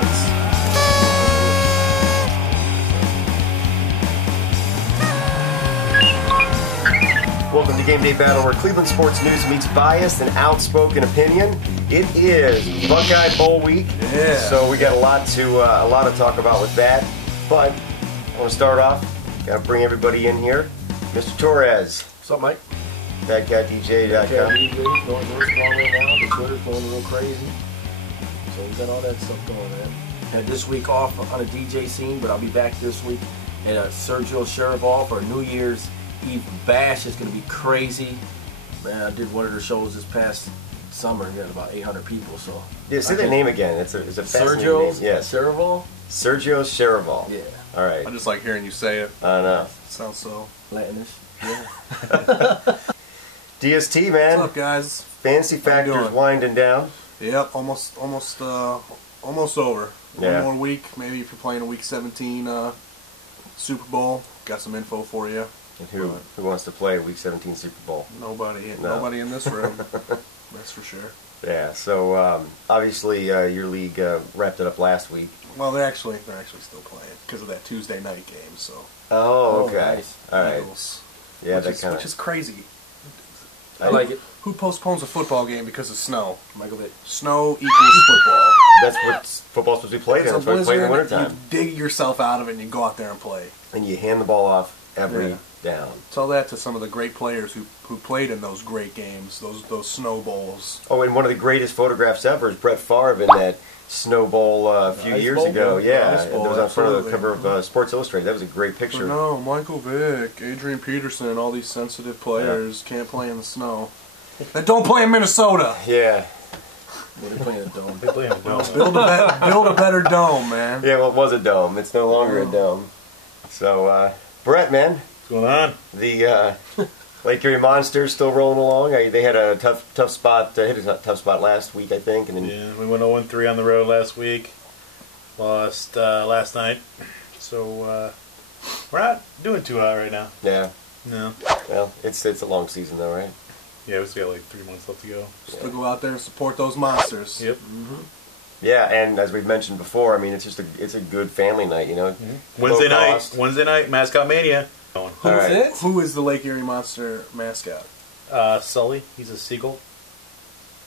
nuts. Welcome to Game Day Battle, where Cleveland sports news meets biased and outspoken opinion. It is Buckeye Bowl week, so we got a lot to talk about with that. But I want to start off. Got to bring everybody in here. Mr. Torres. What's up, Mike? BadCatDJ.com. Going real strong right now. The Twitter's going real crazy. So we got all that stuff going, man. Had this week off on a DJ scene, but I'll be back this week at Sergio Sherival for a New Year's Eve bash. Is going to be crazy. Man, I did one of the shows this past summer. We had about 800 people. So Yeah, say that name again. It's a fascinating Sergio name. Yes. Sherival. Sergio Sherival. Yeah. All right. I just like hearing you say it. I know. Sounds so Latinish. Yeah. DST, man. What's up, guys? Fancy factors doing? winding down. Yep, almost over. Yeah. One more week, maybe if you're playing a Week 17 Super Bowl. Got some info for you. And who wants to play a Week 17 Super Bowl? Nobody in this room. That's for sure. Yeah. So obviously your league wrapped it up last week. Well, they're actually still playing because of that Tuesday night game. So. Oh, okay. Nice. All right. Eagles, Yeah, which is crazy. I like it. Who postpones a football game because of snow? Michael Vick. Snow equals football. That's what football's supposed to be played in. It's a That's why we play in the blizzard, wintertime. you dig yourself out of it and you go out there and play. And you hand the ball off every down. Tell that to some of the great players who played in those great games, those snow bowls. Oh, and one of the greatest photographs ever is Brett Favre in that Snow Bowl a few Ice years Bowl, ago. yeah. Yeah, Ice Bowl, it was on front of the absolutely. cover of Sports Illustrated. That was a great picture. But no, Michael Vick, Adrian Peterson, all these sensitive players can't play in the snow. They don't play in Minnesota. Yeah. They're playing a dome. They play in a dome. Build a better dome, man. Yeah, well, it was a dome. It's no longer a dome. So, Brett, man, What's going on? the Lake Erie Monsters still rolling along. They had a tough spot, hit a tough spot last week, I think, and then Yeah, we went 0-3 on the road last week. Lost last night. So we're not doing too hot right now. yeah. No. Well, it's a long season though, right? Yeah, we still got like 3 months left to go. Just to go out there and support those monsters. Yep. Yeah, and as we've mentioned before, I mean, it's a good family night, you know. Wednesday Low night. cost. Wednesday night. Mascot Mania. Going. All right. it? Who is the Lake Erie Monster mascot? Sully. He's a seagull.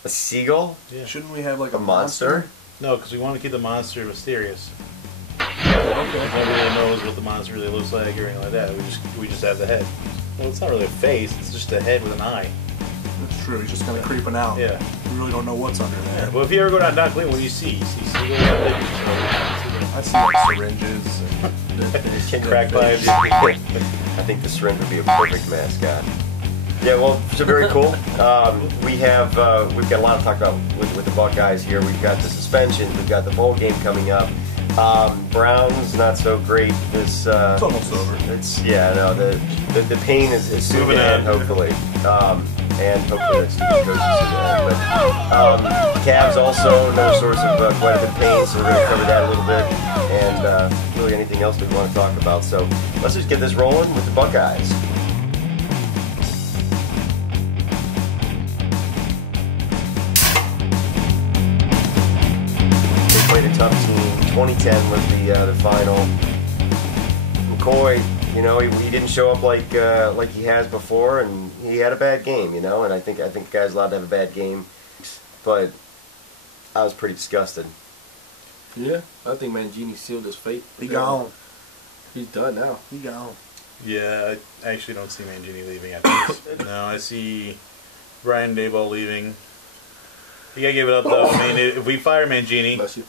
A seagull? Yeah. Shouldn't we have like A monster? No, because we want to keep the monster mysterious. Okay. Nobody really knows what the monster really looks like or anything like that. We just have the head. Well, it's not really a face. It's just a head with an eye. That's true. He's just kind of creeping out. Yeah. We really don't know what's under there. Well, if you ever go down Cleveland, what do you see? You see seagulls out there? I see like syringes. And Crack pipes. I think the syringe would be a perfect mascot. Yeah, well, so very cool. We've got a lot to talk about with the Buckeyes here. We've got the suspensions. We've got the bowl game coming up. Browns not so great. it's almost over. The pain is soon Moving to end, on. hopefully. And hopefully the stupid coaches soon to end. But Cavs also another source of quite a bit of pain, so we're going to cover that a little bit. And really anything else we want to talk about. So let's just get this rolling with the Buckeyes. They played a tough team. 2010 was the final. McCoy, you know, he didn't show up like he has before, and he had a bad game, you know. And I think the guy's allowed to have a bad game, but I was pretty disgusted. Yeah, I think Mangini sealed his fate. He gone. He's done now. He gone. Yeah, I actually don't see Mangini leaving after this. No, I see Brian Daboll leaving. You gotta give it up, though. I mean, if we fire Mangini, Bless you.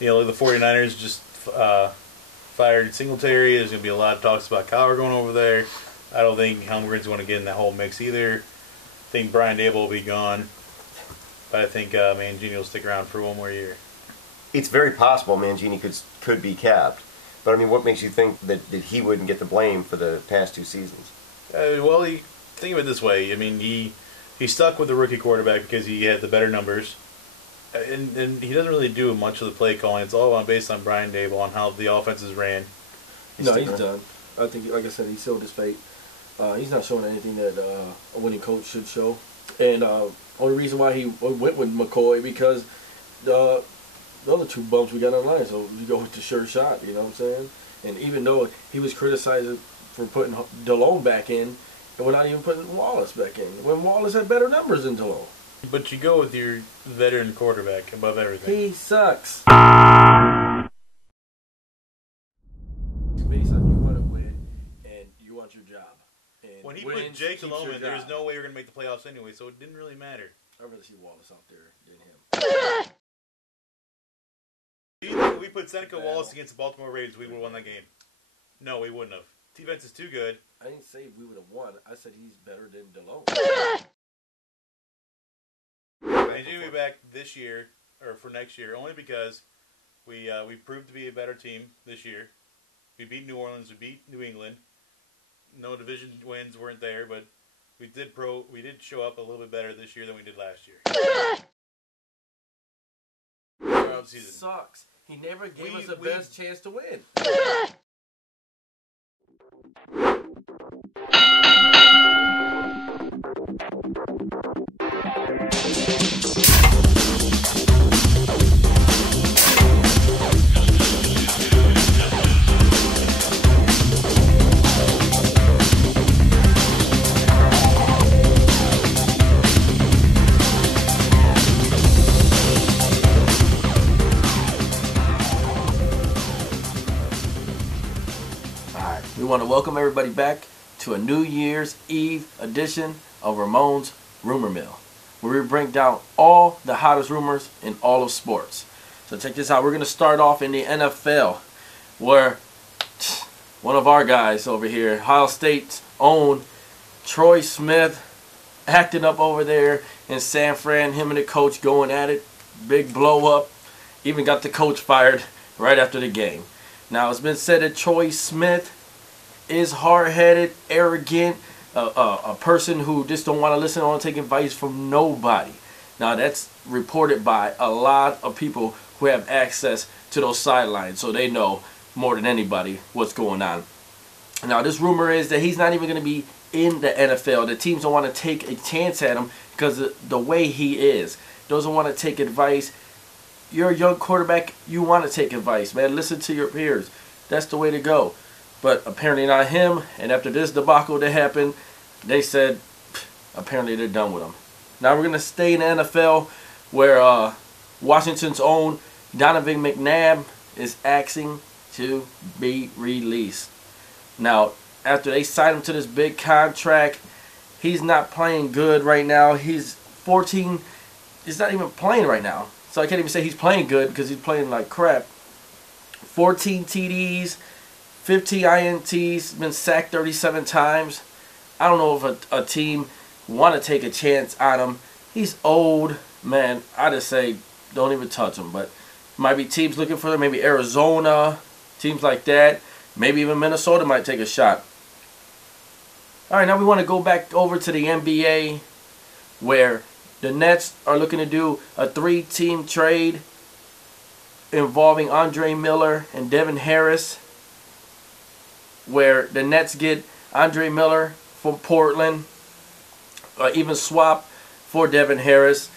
you know, the 49ers just fired Singletary. There's going to be a lot of talks about Cowher going over there. I don't think Helmgren's going to get in that whole mix either. I think Brian Daboll will be gone. But I think Mangini will stick around for one more year. It's very possible Mangini could be capped. But, I mean, what makes you think that he wouldn't get the blame for the past 2 seasons? Well, think of it this way. I mean, he stuck with the rookie quarterback because he had the better numbers. And he doesn't really do much of the play calling. It's all based on Brian Daboll, on how the offenses ran. No, he's done. I think, like I said, he sealed his fate. He's not showing anything that a winning coach should show. And only reason why he went with McCoy because the other two bumps we got on line. So you go with the sure shot. You know what I'm saying? And even though he was criticized for putting DeLone back in, and we're not even putting Wallace back in, when Wallace had better numbers than DeLone. But you go with your veteran quarterback above everything. He sucks. Based on you want to win and you want your job. And When he put Jake DeLone in, there's no way you're going to make the playoffs anyway, so it didn't really matter. I'd rather see Wallace out there than him. Do you think if we put Seneca Wallace against the Baltimore Ravens, we would have won that game? No, we wouldn't have. Defense is too good. I didn't say we would have won. I said he's better than DeLone. I need to be back this year, or for next year, only because we proved to be a better team this year. We beat New Orleans, we beat New England. No division wins weren't there, but we did show up a little bit better this year than we did last year. He sucks. He never gave us the best chance to win. We want to welcome everybody back to a New Year's Eve edition of Ramon's Rumor Mill, where we break down all the hottest rumors in all of sports. So check this out. We're going to start off in the NFL, where one of our guys over here, Ohio State's own Troy Smith, acting up over there in San Fran. Him and the coach going at it. Big blow up. Even got the coach fired right after the game. Now, it's been said that Troy Smith is hard-headed, arrogant, a person who just don't want to listen or take advice from nobody. Now, that's reported by a lot of people who have access to those sidelines, so they know more than anybody what's going on. Now, this rumor is that he's not even going to be in the NFL. The teams don't want to take a chance at him because of the way he is. Doesn't want to take advice. You're a young quarterback. You want to take advice, man. Listen to your peers. That's the way to go. But apparently not him. And after this debacle that happened, they said apparently they're done with him. Now we're going to stay in the NFL, where Washington's own Donovan McNabb is asking to be released. Now, after they signed him to this big contract, he's not playing good right now. He's 14. He's not even playing right now. So I can't even say he's playing good because he's playing like crap. 14 TDs, 15 INTs, been sacked 37 times. I don't know if a team want to take a chance on him. He's old, man. I just say don't even touch him. But might be teams looking for him. Maybe Arizona, teams like that. Maybe even Minnesota might take a shot. All right, now we want to go back over to the NBA, where the Nets are looking to do a 3-team trade involving Andre Miller and Devin Harris, where the Nets get Andre Miller from Portland, even swap for Devin Harris.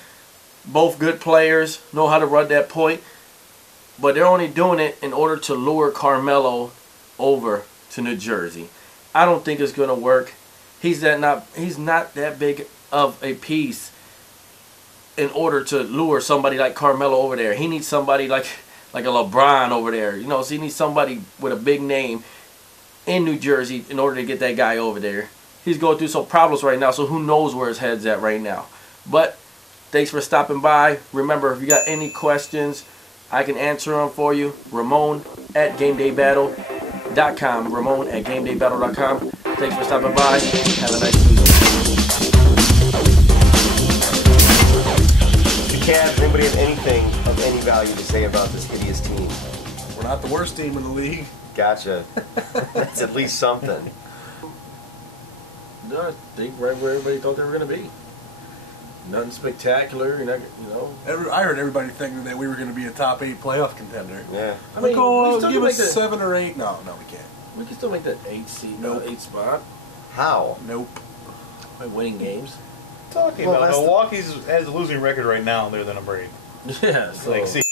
Both good players, know how to run that point, but they're only doing it in order to lure Carmelo over to New Jersey. I don't think it's going to work. He's not that big of a piece in order to lure somebody like Carmelo over there. He needs somebody like a LeBron over there. You know, so he needs somebody with a big name in New Jersey in order to get that guy over there. He's going through some problems right now, so who knows where his head's at right now. But thanks for stopping by. Remember, if you got any questions, I can answer them for you. Ramon at GamedayBattle.com. Ramon at GamedayBattle.com. Thanks for stopping by. Have a nice week. Cavs, anybody have anything of any value to say about this hideous team? We're not the worst team in the league. Gotcha. That's at least something. No, I think right where everybody thought they were going to be. Nothing spectacular, you know. I heard everybody thinking that we were going to be a top 8 playoff contender. Yeah. I mean, give us 7 or 8. No, we can't. We can still make that 8 seed, Nope. 8 spot How? Nope. by winning games. Talking Well, about that's Milwaukee's has a losing record right now. They're the number 8. Yeah, so Like, see.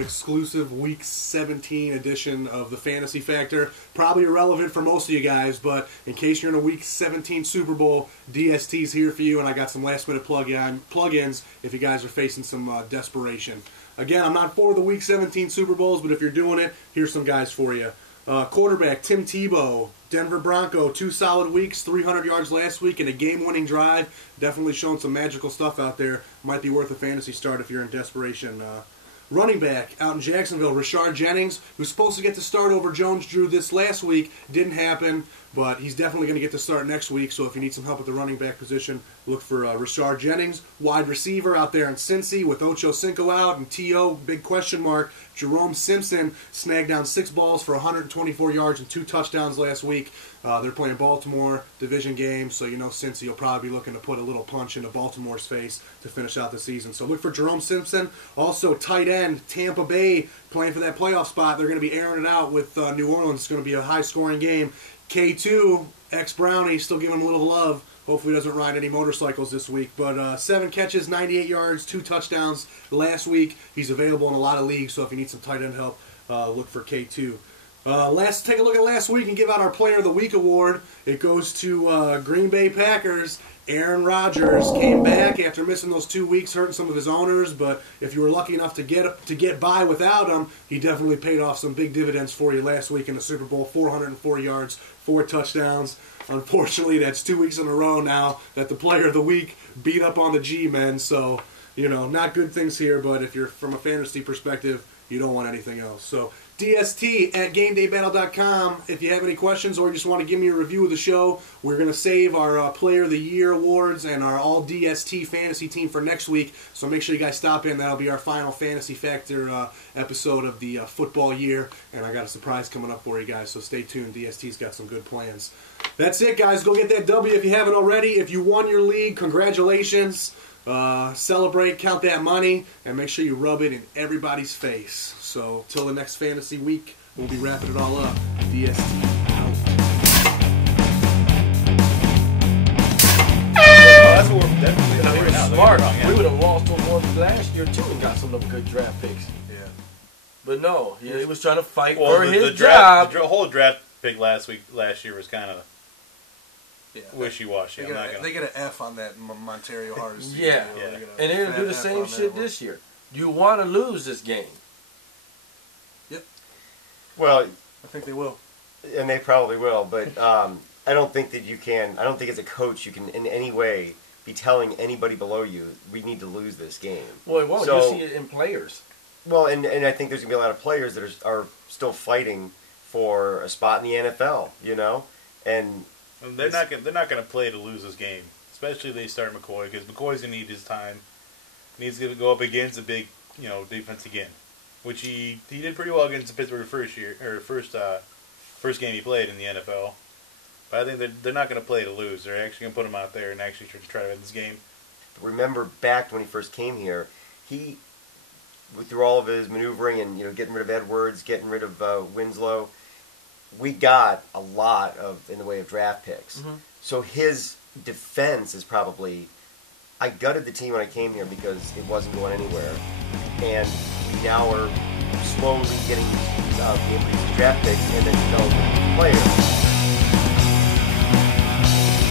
Exclusive Week 17 edition of the Fantasy Factor. Probably irrelevant for most of you guys, but in case you're in a Week 17 Super Bowl, DST's here for you, and I got some last-minute plug-ins if you guys are facing some desperation. Again, I'm not for the Week 17 Super Bowls, but if you're doing it, here's some guys for you. Quarterback Tim Tebow, Denver Bronco, 2 solid weeks, 300 yards last week, and a game-winning drive. Definitely showing some magical stuff out there. Might be worth a fantasy start if you're in desperation. Running back out in Jacksonville, Rashard Jennings, who's supposed to get to start over Jones Drew this last week. Didn't happen, but he's definitely going to get to start next week, so if you need some help at the running back position, look for Rashard Jennings. Wide receiver out there in Cincy with Ocho Cinco out and T.O., big question mark. Jerome Simpson snagged down 6 balls for 124 yards and 2 touchdowns last week. They're playing Baltimore, division game, so you know Cincy will probably be looking to put a little punch into Baltimore's face to finish out the season. So look for Jerome Simpson. Also, tight end, Tampa Bay, playing for that playoff spot. They're going to be airing it out with New Orleans. It's going to be a high-scoring game. K2, ex-Brownie, still giving him a little love. Hopefully he doesn't ride any motorcycles this week. But 7 catches, 98 yards, 2 touchdowns last week. He's available in a lot of leagues, so if you need some tight end help, look for K2. Let's take a look at last week and give out our Player of the Week award. It goes to Green Bay Packers. Aaron Rodgers came back after missing those 2 weeks, hurting some of his owners. But if you were lucky enough to get by without him, he definitely paid off some big dividends for you last week in the Super Bowl. 404 yards, 4 touchdowns. Unfortunately, that's 2 weeks in a row now that the Player of the Week beat up on the G-men. So, you know, not good things here. But if you're from a fantasy perspective, you don't want anything else. So DST at GameDayBattle.com. If you have any questions or you just want to give me a review of the show, we're going to save our Player of the Year awards and our all DST fantasy team for next week. So make sure you guys stop in. That'll be our final Fantasy Factor episode of the football year. And I got a surprise coming up for you guys, so stay tuned. DST's got some good plans. That's it, guys. Go get that W if you haven't already. If you won your league, congratulations. Celebrate, count that money, and make sure you rub it in everybody's face. So, till the next fantasy week, we'll be wrapping it all up. DST out. That's what we're definitely doing right now. Smart. We would have lost those ones last year, too, and got some of them good draft picks. Yeah. But no, he was trying to fight Well, for his job. job. The whole draft pick last year was kind of Yeah. wishy-washy. They get an F on that Montario Hardest. Yeah. And they're going to do the same shit this year. You want to lose this game. Yep. Well, I think they will. And they probably will, but I don't think that you can. I don't think as a coach you can in any way be telling anybody below you we need to lose this game. Well, it won't. So, you see it in players. Well, and I think there's going to be a lot of players that are still fighting for a spot in the NFL, you know? And they're not going to play to lose this game, especially if they start McCoy, because McCoy's going to need his time. He needs to go up against a big, defense again, which he did pretty well against the Pittsburgh first game he played in the NFL. But I think they're not going to play to lose. They're actually going to put him out there and actually try to win this game. Remember back when he first came here, he, through all of his maneuvering and getting rid of Edwards, getting rid of Winslow, we got a lot in the way of draft picks. Mm-hmm. So his defense is probably, I gutted the team when I came here because it wasn't going anywhere, and we now are slowly getting these draft picks and then developing players.